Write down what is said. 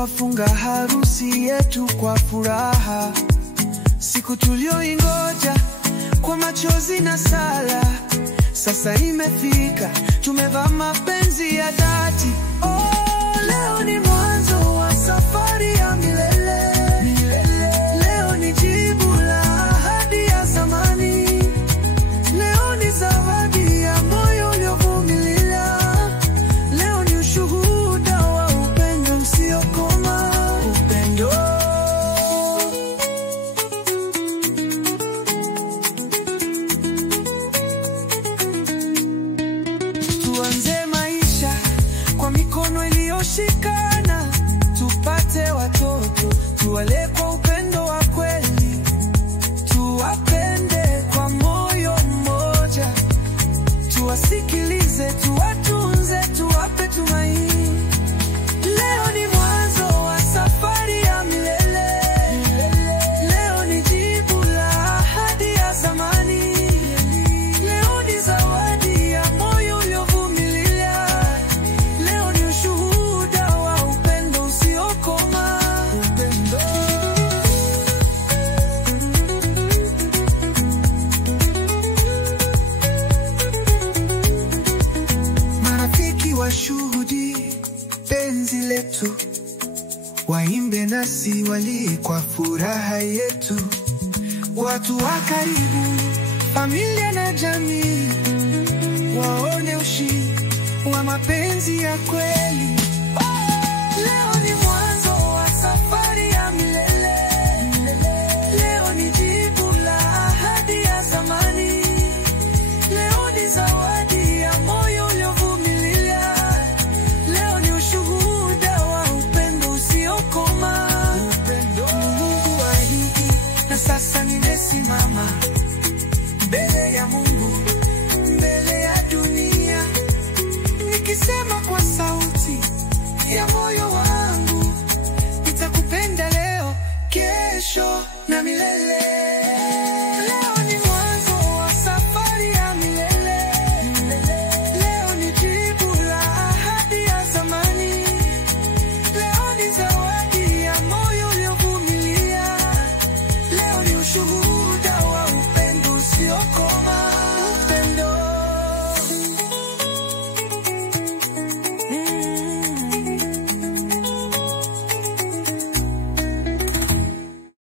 twafunga harusi yetu kwa furaha. Siku tulioingoja kwa machozi na sala, sasa imefika, tumevaa mapenzi ya dhati. Oh, leo ni mwanzo wa safari ya milele. Leo ni jibu la ahadi ya zamani. Leo ni zawadi ya moyo uliovumilia. Leo ni ushuhuda wa upendo usiokoma. Upendo. Tuanze maisha kwa mikono iliyoshikana, tupate watoto, tuwale kwa upendo wa kweli, tuwapende kwa moyo mmoja, tuwasikilize, tuwatunze, tuwape tumaini. Leo ni mwanzo wa safari ya milele. Leo ni jibu la ahadi ya zamani. Leo ni zawadi ya moyo uliovumilia. Leo ni ushuhuda wa upendo usiokoma. Upendo. Marafiki washuhudi penzi letu, waimbe nasi walie kwa furaha yetu. Watu wa karibu, familia na jamii, waone ushindi wa mapenzi ya kweli. Leo ni mwanzo wa safari ya milele. Leo ni jibu la ahadi ya zamani. Leo ni zawadi ya moyo uliovumilia. Leo ni ushuhuda wa upendo usiokoma. Mungu ahidi, na sasa nimesimama mbele ya Mungu, mbele ya dunia, nikisema kwa sauti ya moyo wangu, nitakupenda leo, kesho na milele.